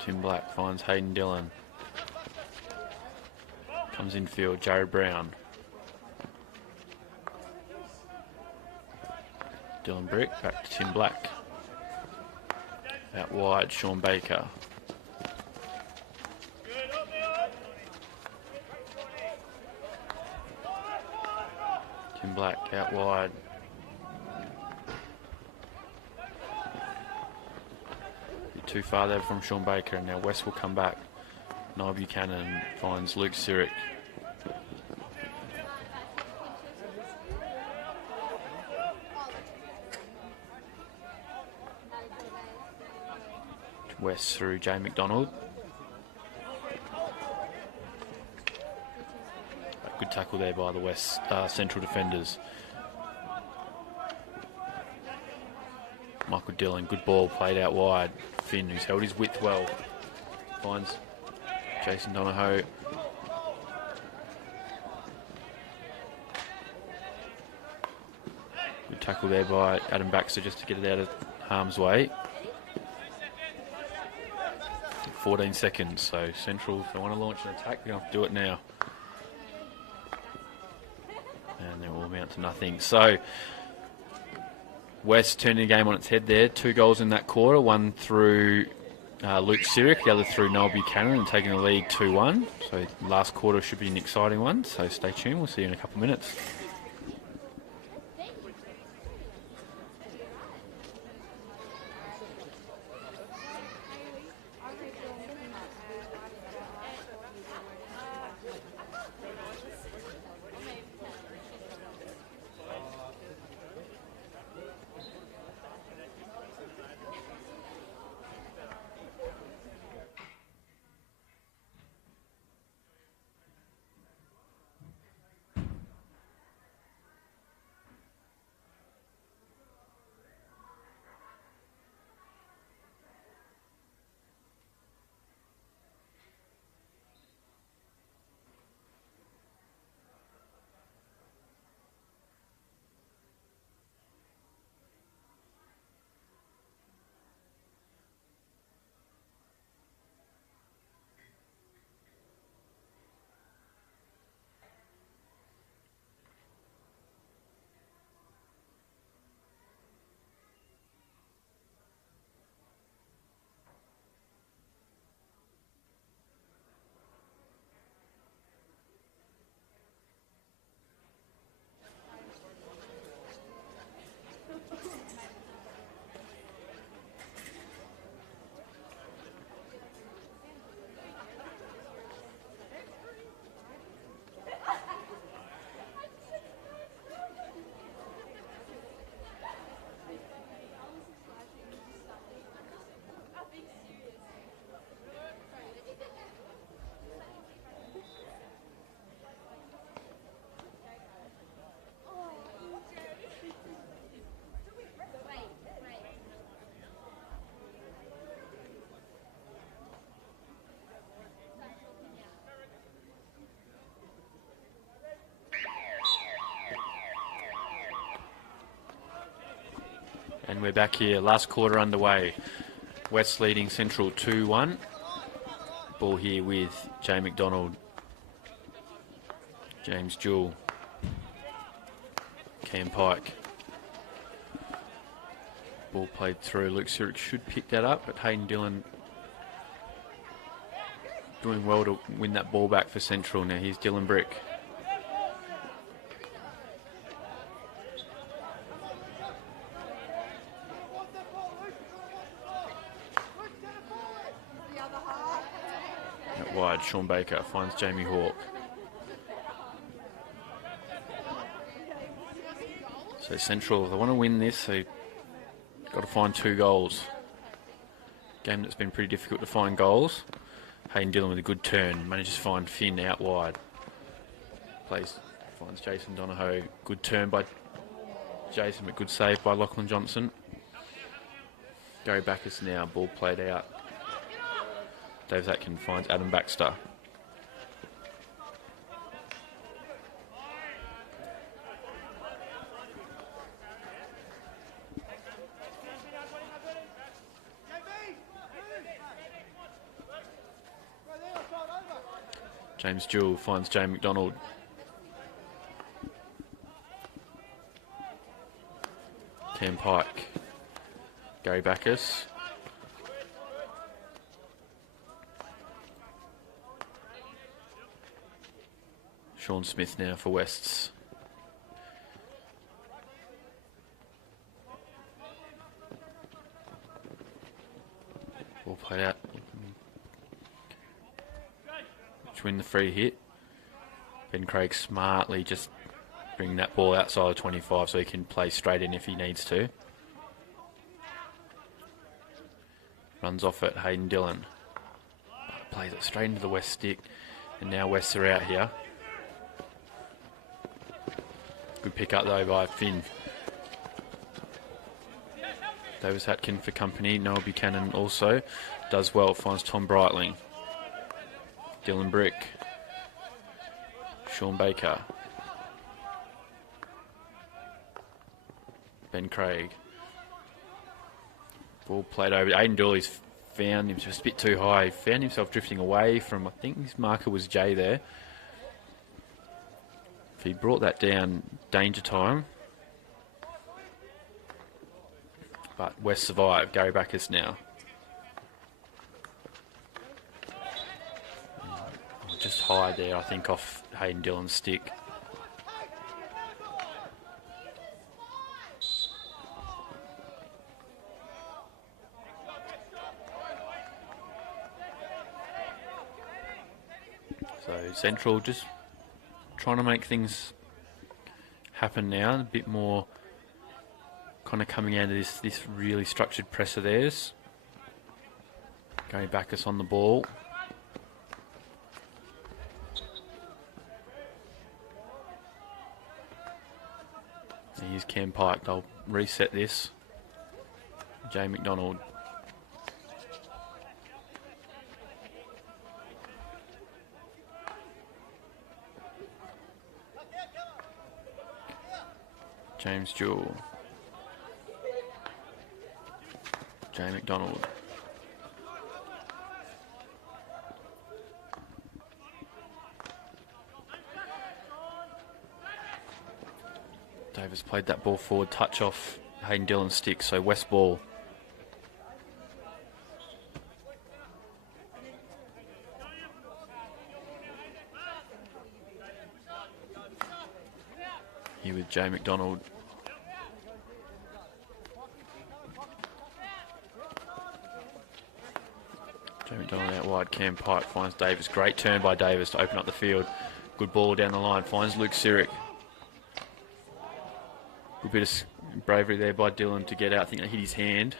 Tim Black finds Hayden Dillon. Comes infield, Jared Brown. Dylan Brick back to Tim Black. Out wide, Sean Baker. Tim Black out wide. Too far there from Sean Baker, and now West will come back. Noah Buchanan finds Luke Sirik. West through Jay McDonald. A good tackle there by the West Central defenders. Michael Dillon, good ball played out wide. Finn, who's held his width well, finds Jason Donahoe. Good tackle there by Adam Baxter just to get it out of harm's way. 14 seconds, so Central, if they want to launch an attack, they're going to have to do it now. And they will amount to nothing. So West turning the game on its head there. 2 goals in that quarter, one through Luke Sirik, the other through Noel Buchanan, and taking the lead 2-1. So last quarter should be an exciting one, so stay tuned. We'll see you in a couple of minutes. And we're back here, last quarter underway. West leading Central 2-1. Ball here with Jay McDonald, James Jewell, Cam Pike. Ball played through. Luke Sirik should pick that up, but Hayden Dillon doing well to win that ball back for Central. Now here's Dylan Brick. Out wide, Sean Baker finds Jamie Hawke. So Central, if they want to win this, they've got to find 2 goals. Game that's been pretty difficult to find goals. Hayden Dillon with a good turn, manages to find Finn out wide. Finds Jason Donahoe, good turn by Jason, but good save by Lachlan Johnson. Gary Bacchus now, ball played out. Davis Atkin finds Adam Baxter. James Jewell finds Jay McDonald. Cam Pike. Gary Bacchus. Sean Smith now for Wests. Ball played out. Win the free hit. Ben Craig smartly just bring that ball outside of 25 so he can play straight in if he needs to. Runs off at Hayden Dillon. Plays it straight into the West stick. And now Wests are out here. Good pick up though by Finn. Davis Atkin for company. Noah Buchanan also does well. Finds Tom Breitling. Dylan Brick. Sean Baker. Ben Craig. Ball played over. Aiden Dooley's found him just a bit too high. Found himself drifting away from, I think his marker was Jay there. If he brought that down, danger time. But West survived. Gary Bacchus now. Just high there, I think, off Hayden Dillon's stick. So Central just trying to make things happen now. A bit more kind of coming out of this really structured press of theirs. Gary Bacchus on the ball. Here's Cam Pike. They'll reset this. Jay McDonald. James Jewell. Jay McDonald. Davis played that ball forward, touch off Hayden Dillon's stick, so West ball. Here with Jay McDonald. Jay McDonald out wide, Cam Pike finds Davis. Great turn by Davis to open up the field. Good ball down the line, finds Luke Sirik. Good bit of bravery there by Dillon to get out. I think they hit his hand.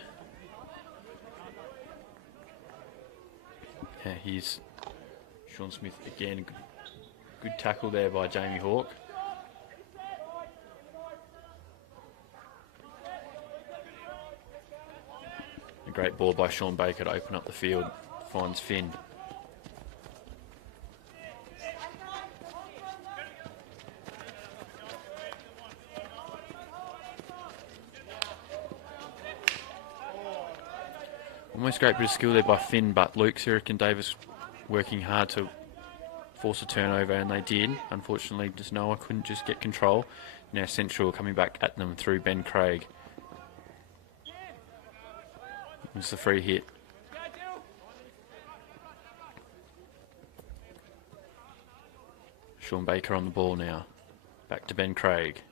Yeah, here's Sean Smith again. Good tackle there by Jamie Hawke. A great ball by Sean Baker to open up the field. Finds Finn. Almost great bit of skill there by Finn, but Luke, Sirik and Davis working hard to force a turnover, and they did. Unfortunately, just Noah couldn't just get control. Now Central coming back at them through Ben Craig. It's the free hit. Sean Baker on the ball now. Back to Ben Craig.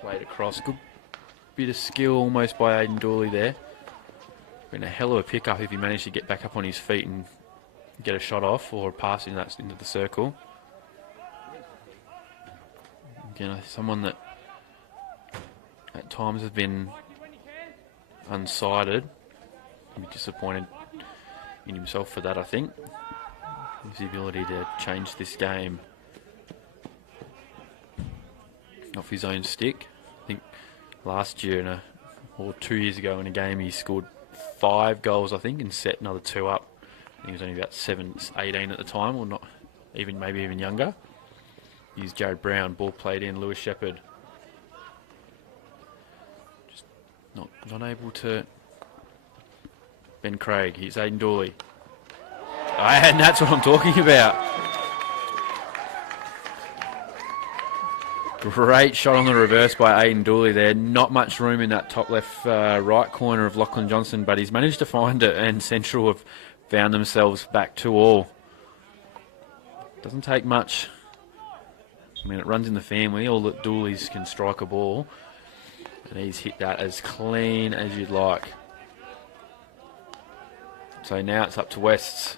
Played across. Good bit of skill almost by Aidan Dooley there. Been a hell of a pickup if he managed to get back up on his feet and get a shot off or a pass into the circle. Again, someone that at times has been unsighted. He'll be disappointed in himself for that, I think. His ability to change this game off his own stick. I think last year or 2 years ago in a game he scored 5 goals, I think, and set another 2 up. I think he was only about 18 at the time, or not, maybe even younger. Here's Jared Brown, ball played in, Lewis Shepard. Just not able to. Ben Craig, here's Aidan Dooley. And that's what I'm talking about. Great shot on the reverse by Aidan Dooley there. Not much room in that top left right corner of Lachlan Johnson, but he's managed to find it, and Central have found themselves back to all. Doesn't take much. I mean, it runs in the family. All the Dooleys can strike a ball, and he's hit that as clean as you'd like. So now it's up to Wests.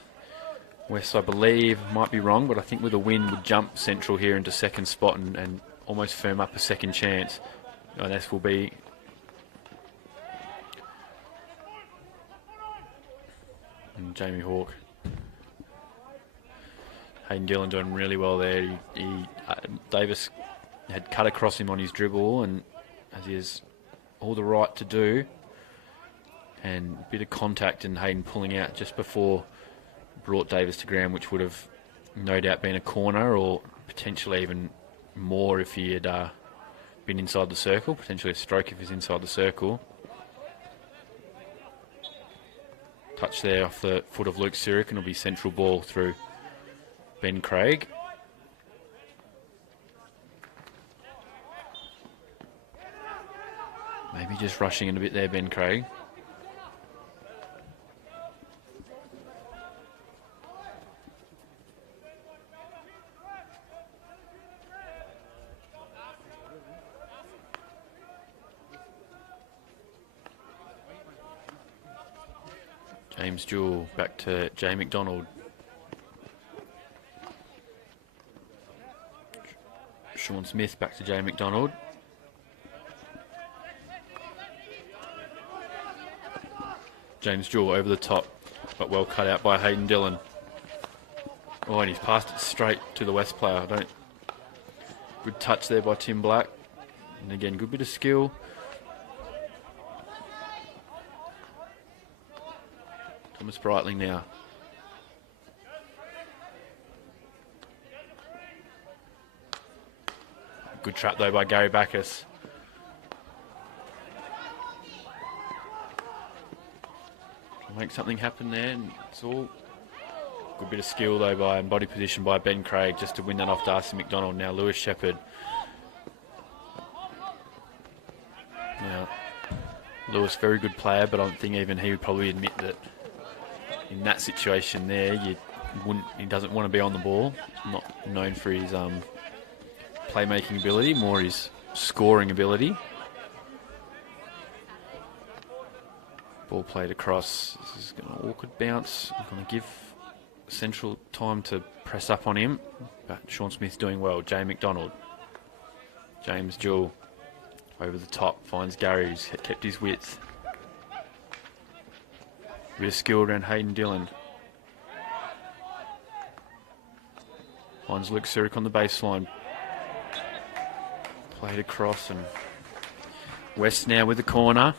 West, I believe, might be wrong, but I think with a win would jump Central here into second spot and almost firm up a second chance. And this will be and Jamie Hawke. Hayden Dillon doing really well there. Davis had cut across him on his dribble, and as he has all the right to do, and a bit of contact and Hayden pulling out just before brought Davis to ground, which would have no doubt been a corner, or potentially even more if he had been inside the circle, potentially a stroke if he's inside the circle. Touch there off the foot of Luke Sirik, and it'll be Central ball through Ben Craig. Maybe just rushing in a bit there, Ben Craig. James Jewell back to Jay McDonald. Sean Smith back to Jay McDonald. James Jewell over the top, but well cut out by Hayden Dillon. Oh, and he's passed it straight to the West player. Good touch there by Tim Black. And again, good bit of skill. Thomas Breitling now. Good trap though by Gary Bacchus. Make something happen there, and it's all good bit of skill though by and body position by Ben Craig just to win that off Darcy Mcdonald. Now Lewis Shepard. Now Lewis, very good player, but I don't think even he would probably admit that in that situation there, he doesn't want to be on the ball. Not known for his playmaking ability, more his scoring ability. Ball played across. This is an awkward bounce. I'm going to give Central time to press up on him, but Sean Smith doing well. Jay McDonald. James Jewell over the top, finds Gary, who's kept his width. Bit of skill around Hayden Dillon. Finds Luke Sirik on the baseline. Played across, and West now with the corner.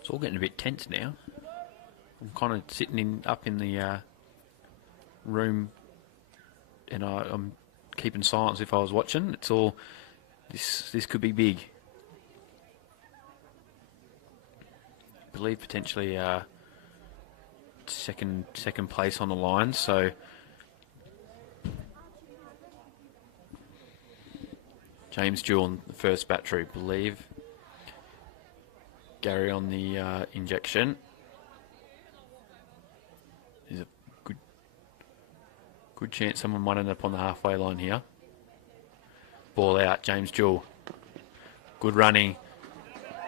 It's all getting a bit tense now. I'm kind of sitting up in the room, and I'm keeping silence if I was watching. It's all this could be big. believe potentially second place on the line. So James Jewell on the first battery, believe. Gary on the injection. There's a good chance someone might end up on the halfway line here. Ball out, James Jewell. Good running,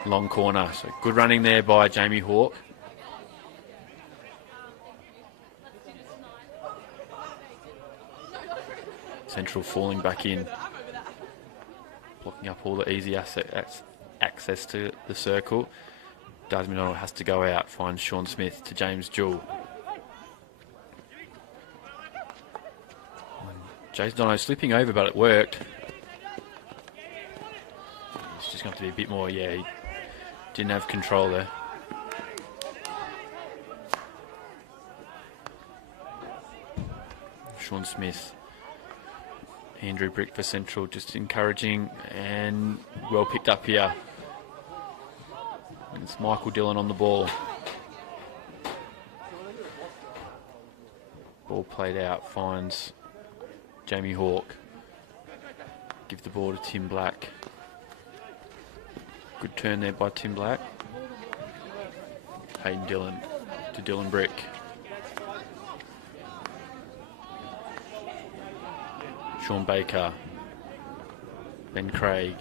long corner. So good running there by Jamie Hawke. Central falling back in, blocking up all the easy access to the circle. Darcy Mcdonald has to go out, finds Sean Smith to James Jewell. Jason Dono slipping over, but it worked. It's just going to be a bit more, yeah, he didn't have control there. Sean Smith. Andrew Brick for Central, just encouraging and well picked up here. It's Michael Dillon on the ball. Ball played out, finds Jamie Hawke. Give the ball to Tim Black. Good turn there by Tim Black. Hayden Dillon to Dylan Brick. Sean Baker, Ben Craig,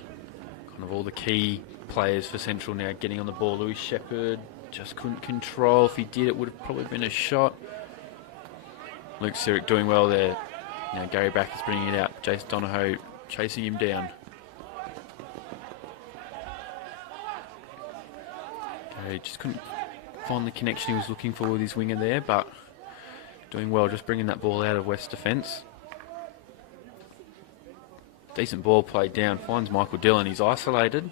kind of all the key players for Central now getting on the ball. Louis Shepard just couldn't control. If he did, it would have probably been a shot. Luke Sirik doing well there. Now Gary Back is bringing it out. Jason Donohoe chasing him down. Gary just couldn't find the connection he was looking for with his winger there, but doing well, just bringing that ball out of West defence. Decent ball played down, finds Michael Dillon. He's isolated,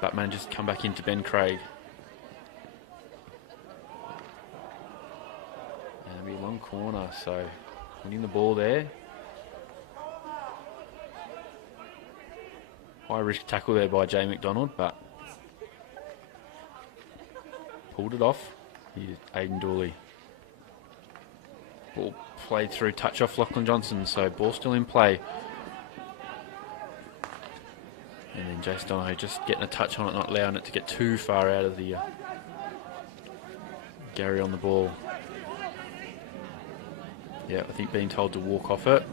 but manages to come back into Ben Craig. And it'll be a long corner, so winning the ball there. High risk tackle there by Jay McDonald, but pulled it off. Here's Aidan Dooley. Ball played through, touch off Lachlan Johnson, so ball still in play. And then Jason Donohoe just getting a touch on it, not allowing it to get too far out of the Gary on the ball. Yeah, I think being told to walk off it.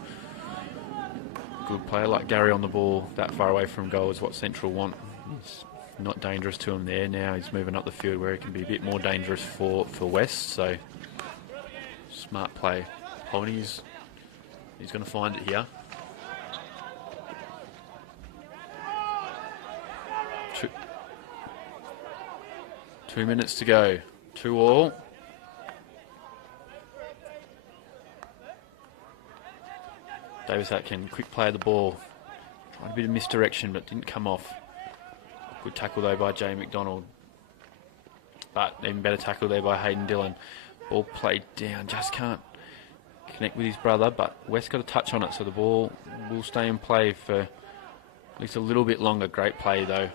Good player like Gary on the ball that far away from goal is what Central want. It's not dangerous to him there. Now he's moving up the field where he can be a bit more dangerous for West. So smart play. Holding he's going to find it here. 2 minutes to go. 2-2. Davis Atkin, quick play of the ball. Tried a bit of misdirection, but didn't come off. Good tackle though by Jay McDonald. But even better tackle there by Hayden Dillon. Ball played down, just can't connect with his brother, but West got a touch on it, so the ball will stay in play for at least a little bit longer. Great play though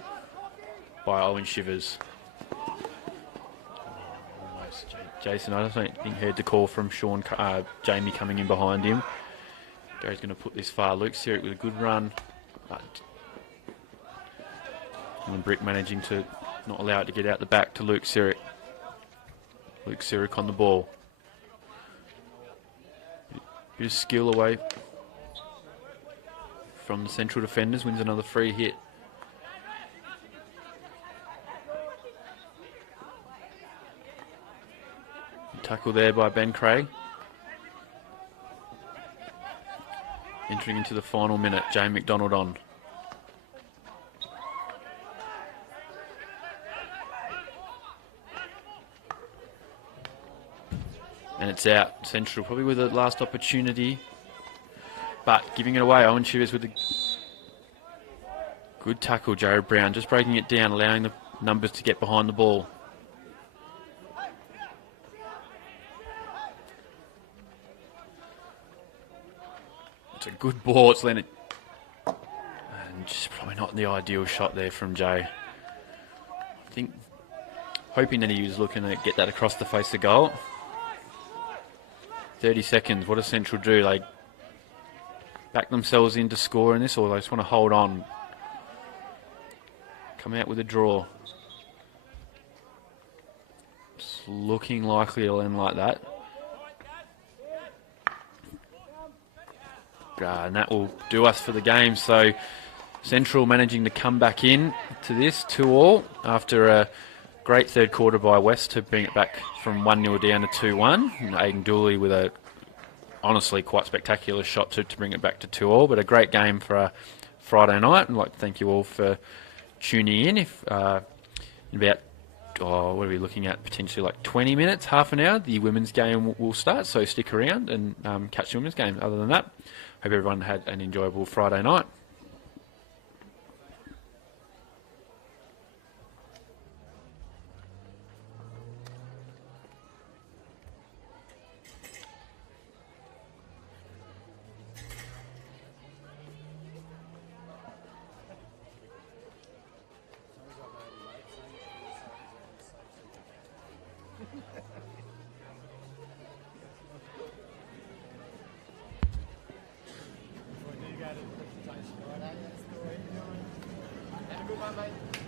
by Owen Shivers. Jason, I don't think he heard the call from Jamie coming in behind him. Gary's going to put this far. Luke Sirik with a good run, but and Brick managing to not allow it to get out the back to Luke Sirik. Luke Sirik on the ball. Bit of skill away from the Central defenders, wins another free hit. Tackle there by Ben Craig. Entering into the final minute, Jay McDonald on. And it's out. Central probably with the last opportunity, but giving it away. Owen Shivers with a good tackle. Jared Brown just breaking it down, allowing the numbers to get behind the ball. It's a good ball. It's landed, and just probably not the ideal shot there from Jay. I think hoping that he was looking to get that across the face of goal. 30 seconds. What does Central do? They back themselves into score in this, or they just want to hold on? Come out with a draw. It's looking likely it'll end like that. And that will do us for the game. So Central managing to come back in to this 2-2 after a great third quarter by West to bring it back from 1-0 down to 2-1. Aidan Dooley with a honestly quite spectacular shot to bring it back to 2-2. But a great game for a Friday night. I'd like to thank you all for tuning in. If in about what are we looking at? Potentially like 20 minutes, half an hour, the women's game will start. So stick around and catch the women's game. Other than that, hope everyone had an enjoyable Friday night. Have a good one, mate.